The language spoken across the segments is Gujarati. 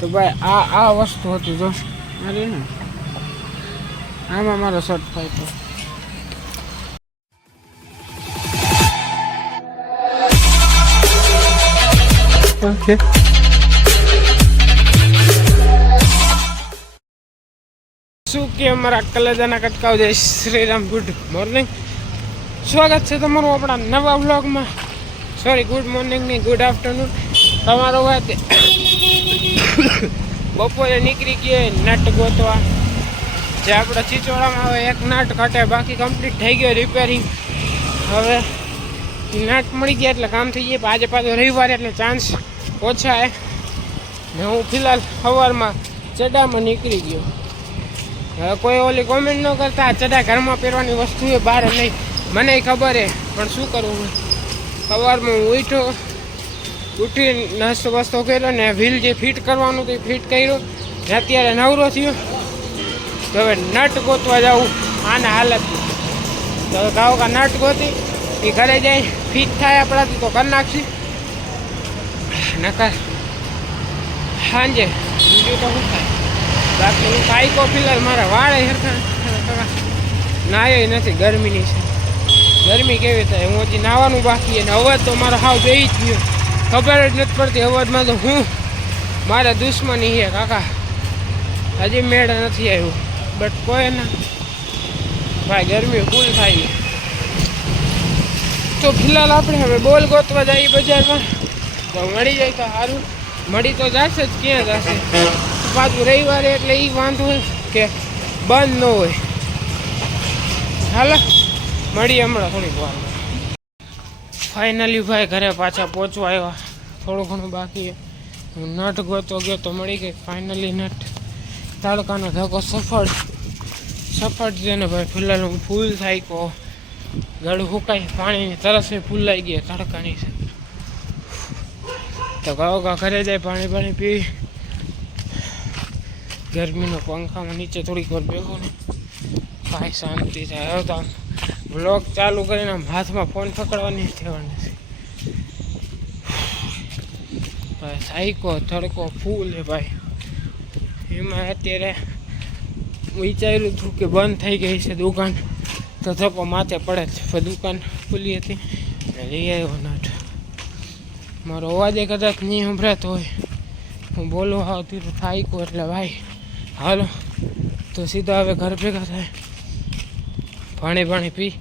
તો ભાઈ આ વસ્તુ હતી જો મારી ને આમાં મારો શર્ટ થાય તો ઓકે શું કે અમારા કલેજાના કટકાવ જય શ્રીરામ ગુડ મોર્નિંગ સ્વાગત છે તમારું આપણા નવા વ્લોગમાં સોરી ગુડ મોર્નિંગ નહીં ગુડ આફ્ટરનૂન તમારો વાત બપોરે નીકળી ગયો નટ ગોતવા જે આપણે ચીચોડામાં આવે એક નટ ઘટે બાકી કમ્પ્લીટ થઈ ગયો રિપેરિંગ હવે નટ મળી ગયા એટલે કામ થઈ જાય આજે પાછો રવિવારે એટલે ચાન્સ ઓછા ને હું ફિલહાલ સવારમાં ચડામાં નીકળી ગયો હવે કોઈ ઓલી કોમેન્ટ ન કરતા ચડા ઘરમાં પહેરવાની વસ્તુ એ બહાર નહીં મને ખબર હે પણ શું કરવું સવારમાં હું ઉઠી નાસ્તો વસ્તો કર્યો ને વ્હીલ જે ફિટ કરવાનું હતું એ ફિટ કર્યું અત્યારે નવરો થયો તો હવે નટ ગોતવા જાઉં આના હાલત તો હવે ગાવ કા નટ ગોતી એ ઘરે જાય ફિટ થાય આપણાથી તો કરી નાખશી નકર સાંજે બીજું તો શું થાય બાકી હું કાંઈકો ફિલહાલ મારા વાળે સરખા નાયો નથી ગરમીની છે ગરમી કેવી થાય હું હજી નાવાનું બાકી અને અવાજ તો મારો હાવ બે જ ગયો ખબર જ નથી પડતી અવાજમાં તો હું મારા દુશ્મની છે કાકા હજી મેળ નથી આવ્યું બટ કોઈ ના ભાઈ ગરમી ફૂલ થાય તો ફિલહાલ આપણે હવે બોલ ગોતવા જઈએ બજારમાં તો મળી જાય તો સારું મળી તો જશે જ ક્યાં જશે પાછું રવિવારે એટલે એ વાંધો હોય કે બંધ ન હોય હાલો મળીએ હમણાં થોડીક વાર ફાઇનલી ભાઈ ઘરે પાછા પહોંચવા આવ્યા થોડું ઘણું બાકી હું નટ ગોતો ગયો તો મળી ગઈ ફાઇનલી નટ તાલુકાનો ધક્કો સફળ છે ને ભાઈ ફિલહાલ હું ફૂલ થાય કહો ગળું સુકાય પાણીની તરસે ફૂલાઈ ગયા તડકાની છે તો ગા ઘરે જાય પાણી પી ગરમીનો પંખામાં નીચે થોડીક વાર બેગો ને કાંઈ શાંતિ થાય હવે તો આમ બ્લોગ ચાલુ કરીને આમ હાથમાં ફોન પકડવાની થવાની છે ભાઈ સાઈકો તડકો ફૂલ હે ભાઈ એમાં અત્યારે વિચાર્યું હતું કે બંધ થઈ ગઈ છે દુકાન તો ધક્કો માથે પડે છે પણ દુકાન ખુલ્લી હતી લઈ આવ્યો નટ મારો અવાજ કદાચ નહીં સંભળાતો હોય હું બોલું આવતી તો થાઈકો એટલે ભાઈ હાલો તો સીધા હવે ઘર ભેગા થાય પાણી પી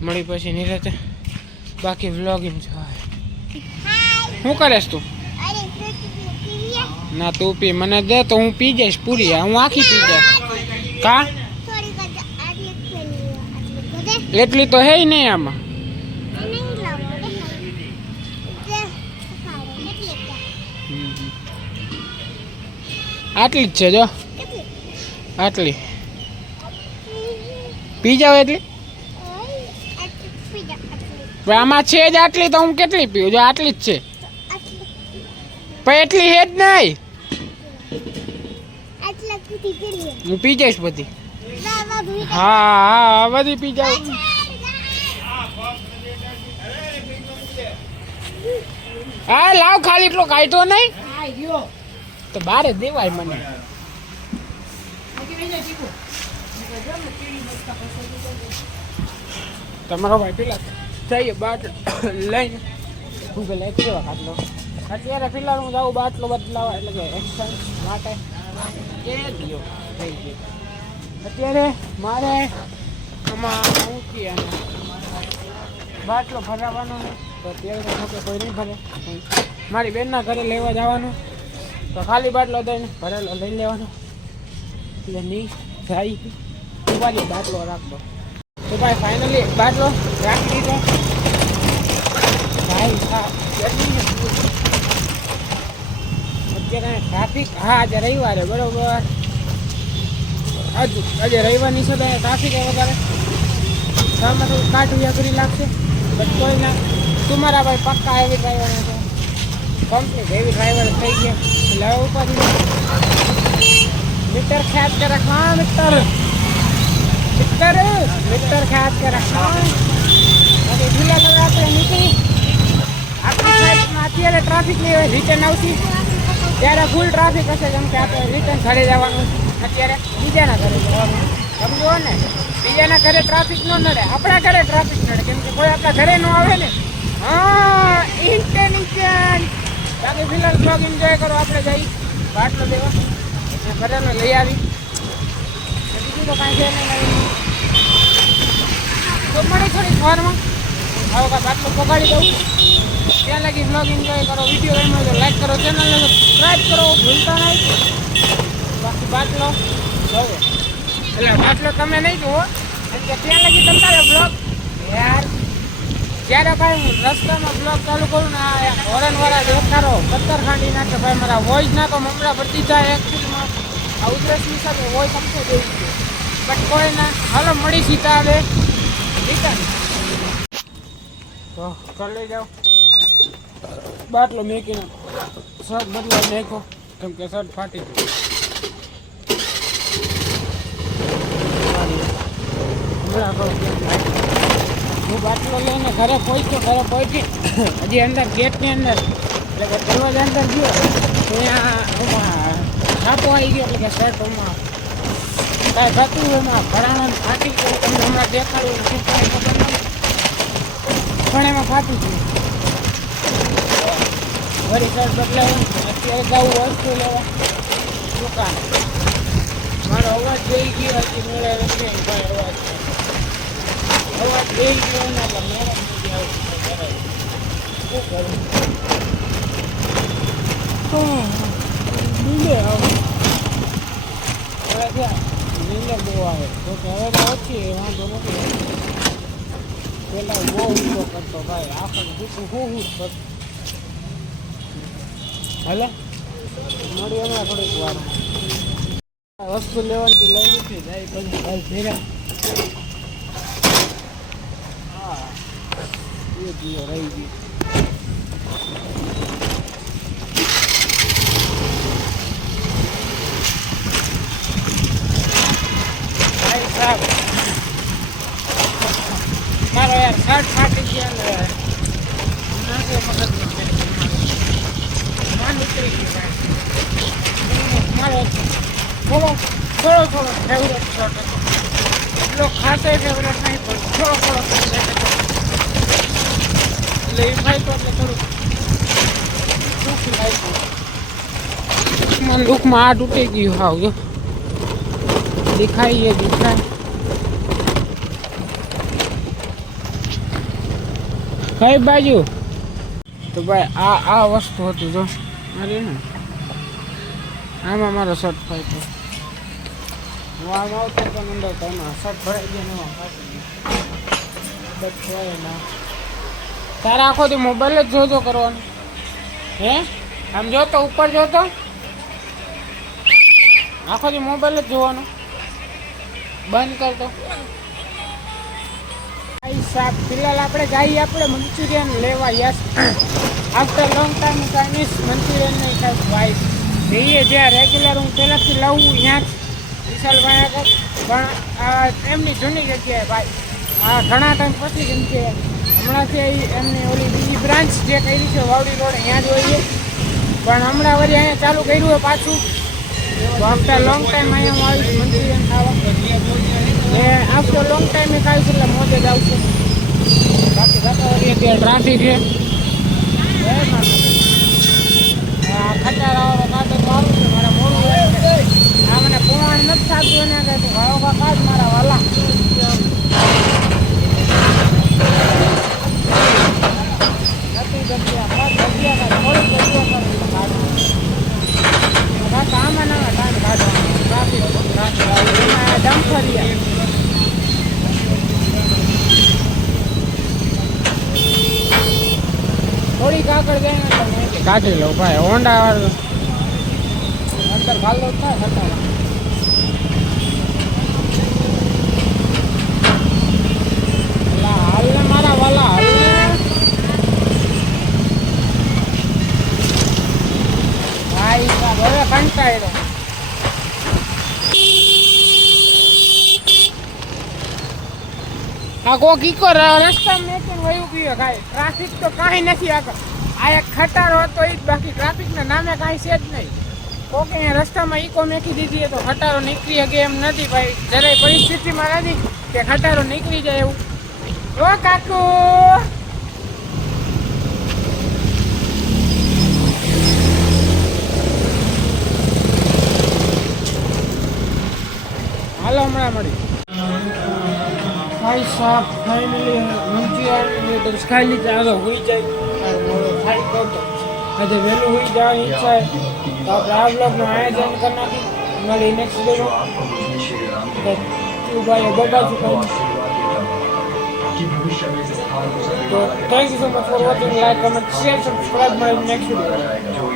મળી પછી નિરાતે બાકી વ્લોગિંગ જોવાય શું કરેશ તું ના તું પી મને દે તો હું પી જઈશ પૂરી હું આખી પી જાય કા એટલી તો હે નહીં આમાં આટલી જ છે જો આટલી પી જાવ એટલી આમાં છે જ આટલી તો હું કેટલી પીવું જો આટલી જ છે પણ એટલી હે જ નહીં હું પી જઈશ બધી હા બધી પી જાવ હા લાવ ખાલી એટલો કાઢતો નહીં તો બારે દેવાય મને તમારો ભાઈ પેલા જઈએ બાટ લઈને ગૂગલ કેવા કાટલો અત્યારે ફિલહાલ હું જાઉં બાટલો બદલાવા એટલે કે એક્શન માટે એ દિયો થઈ ગયો અત્યારે મારે આમાં મૂકી અને બાટલો ભરાવાનો તો અત્યારે તો કોઈ નહીં ભરે મારી બેનના ઘરે લેવા જવાનું તો ખાલી બાટલો દઈને ભરેલો લઈ લેવાનો એટલે નહીં જાય ઉપાડી બાટલો રાખતો તો ભાઈ ફાઇનલી બાટલો રાખી દીધો ભાઈ અત્યારે ટ્રાફિક હા આજે રવિવારે બરોબર આજે રવિવારની છે ટ્રાફિક વધારે સામે થોડું કાઢું કરી લાગશે બટ કોઈ ના તમારા ભાઈ પક્કા હેવી ડ્રાઈવર છે કમ્પ્લીટ હેવી ડ્રાઈવર થઈ ગયા એટલે હવે ઉપાડી मीटर खींच के रखा मीटर खींच के रखा अरे ढीला लगाते हैं नीचे आपकी साइड में आती है ट्रैफिक नहीं है नीचे ना उसी ત્યારે ફૂલ ટ્રાફિક હશે, કેમ કે આપણે રિટર્ન ઘરે જવાનું, અત્યારે બીજાના ઘરે જવાનું, સમજો ને. બીજાના ઘરે ટ્રાફિક ન નડે, આપણા ઘરે ટ્રાફિક નડે, કેમ કે કોઈ આપણા ઘરે ન આવે ને. હા, ઇન્ટેલિજન્ટ. બાકી ફિલહાલ બ્લોગ એન્જોય કરો, આપણે જઈ બાટલો દેવા ઘરેને લઈ આવી. બીજું તો કાંઈ છે નહીં. તો મળી થોડી સવારમાં હવે કાંઈ બાટલો પગાડી દઉં. ત્યાં લગી બ્લોગ એન્જોય કરો. વિડીયો ગમ્યો તો લાઈક કરો, ચેનલને સબસ્ક્રાઈબ કરો, ભૂલતા નહીં. બાકી બાટલો જોવો, એટલે બાટલો તમે નહીં જુઓ, એટલે ત્યાં લગી તમારે બ્લોગ યાર જ્યારે કાંઈ રસ્તામાં બ્લોગ ચાલુ કરું ને આ હોરનવાળા દેખાડો પથ્થર ખાંડી નાખે ભાઈ. મારા વોઇસ ના તો મમરા ભરતી જાય એકચુઅલમાં. આ ઉધરસની સાથે વોઇસ અમથો દેવું છે, બટ કોઈ ના. હાલો મળી સીતા આવે રિટર્ન તો કરી લઈ જાઓ. બાટલો મેકીને શર્ટ બદલાવી નાખો, કેમ કે શર્ટ ફાટી ગયું. હું બાટલો લઈને ઘરે પહોંચી હજી અંદર ગેટની અંદર એટલે કે દરવાજા અંદર ગયો ત્યાં છાપો આવી ગયો, એટલે કે શર્ટમાં કાંઈ થતું એમાં ભરાવાનું ફાટી ગયું. તમને હમણાં દેખાડ્યું પણ એમાં ફાટી ગયું. વળી શર્ટ બદલાવી અત્યારે જવું વસ્તુ લેવા દુકાન. મારો અવાજ જોઈ ગયો હતી મેળે નથી ભાઈ, અવાજ જોઈ ગયો ને એટલે મેળે નથી આવતું. શું કરું? નીંદે આવે હવે નીંદે બહુ આવે તો કે હવે તો ઓછી વાંધો નથી. પેલા બહુ ઊંધો કરતો ભાઈ, આખું દુઃખું હું કરતો. હાલે મળી હમણાં થોડીક વાર વસ્તુ લેવાની લઈ લીધી જાય પછી ભાઈ ભેગા. હા એ જીવો રહી ગઈ. ભાઈ સાહેબ મારો યાર શર્ટ ફાટી ગયા ને નાખે મગજમાં માન ઉતરી ગઈ ભાઈ. મારો થોડો ફેવરેટ શર્ટ હતો, એટલો ખાસો ફેવરેટ નહીં પણ થોડો ફેવરેટ હતો. એટલે એ થાય તો એટલે થોડુંક દુઃખ લાગ્યું. દુઃખમાં આ તૂટી ગયું. હાવ જો દેખાય કઈ બાજુ તો ભાઈ આ વસ્તુ હતું જો મારી ને આમાં મારો શર્ટ ફાટ્યો. હું આમ આવતો તો અંદર તો એમાં શર્ટ ભરાઈ ગયા ને એમાં તારા આખો દી મોબાઈલ જ જોજો કરવાનો હે. આમ જોતો ઉપર જોતો આખો દી મોબાઈલ જ જોવાનો, બંધ કરતો. સાહેબ ફિલહાલ આપણે જઈએ આપણે મંચુરિયન લેવા. Yes after long time Chinese Manchurian નહીં સાહેબ ભાઈ જઈએ જ્યાં રેગ્યુલર હું પહેલાંથી લઉં ત્યાં વિશાલભાઈ આગળ. પણ એમની જૂની જગ્યાએ ભાઈ આ ઘણા ટાઈમ પછી, કેમ કે હમણાંથી એમની ઓલી બીજી બ્રાન્ચ જે કરી છે વાવડી રોડ ત્યાં જ હોઈએ, પણ હમણાં વળી અહીંયા ચાલુ કર્યું હોય પાછું. તો આફ્ટર લોંગ ટાઈમ અહીંયા હું આવીશ મંચુરિયન ખાવા. ને આફ્ટર લોંગ ટાઈમે ખાવીશ એટલે મોજે જ આવશે. બાકી જતા વળી અત્યારે ટ્રાફિક છે. ખટારાવાળો કાંટો તો આવું છે મારા મોડું આ મને પોવાણ નથી થતું એને કહે તું ઘાયો કાકા જ મારા વાલા. નથી જગ્યા થોડીક જગ્યા કાકા આમાં ના ટાઈમ કાઢવાનો ટ્રાફિક ડમ્ફરિયા. થોડીક આગળ જાય ને કાઢી લો ભાઈ. હોન્ડા વાળું અંદર ભાલો થાય હતા. હાલ ને મારા વાલા હાલ ને ભાઈ સાહેબ હવે કંટાળ્યો. આ કોક ઈકો રસ્તા મેકીને વયું ગયો કાંઈ ટ્રાફિક તો કાંઈ નથી આગળ. આ એક ખટારો હતો એ જ, બાકી ટ્રાફિકના નામે કાંઈ છે જ નહીં. કોકે અહીંયા રસ્તામાં ઈકો મેકી દીધી તો ખટારો નીકળી શકે એમ નથી ભાઈ. જરાય પરિસ્થિતિમાં નથી કે ખટારો નીકળી જાય એવું. ઓ કાકુ હાલો હમણાં મળી. ભાઈ સાહેબ ફાઇનલી મંચુરિયન ખાઈ લીધા. આગળ હોઈ જાય ખાઈ કહું તો આજે વહેલું હોઈ જવાની ઈચ્છા છે. તો આપણે આ બ્લોગનું આયોજન કરી નાખી. મળી નેક્સ્ટ વિડીયો તું ભાઈ બગાડશું કઈ. તો thank you so much for watching. Like comment share subscribe my next video.